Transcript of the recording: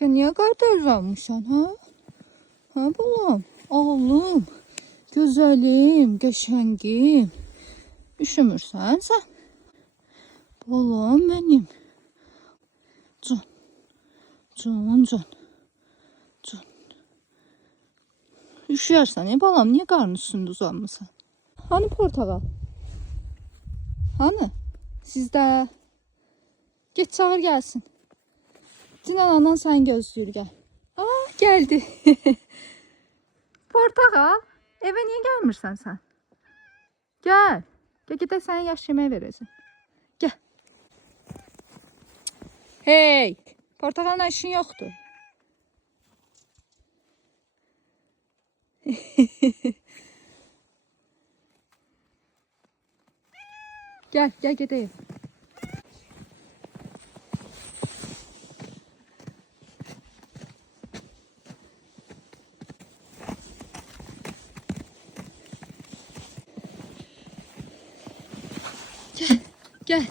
Sen niye qardarlanmışsan, ha? Ha balam, oğlum, güzelim, qəşəngim. Üşümürsən sən? Balam benim. Can, can, can, can. Üşüyərsən, balam, niye qarnın üstündə uzanmısan? Hani portakal? Hani? Sizdə? Get çağır gelsin. Sinan anan sen gözləyir, gəl. Aa, geldi. Portakal, eve niye gelmirsən sen? Gel. Gel gedək sənə yaş yemək verəcəm. Gel. Hey, portakalla işin yoktur. Gel, gel gedəyim. Gel, gel.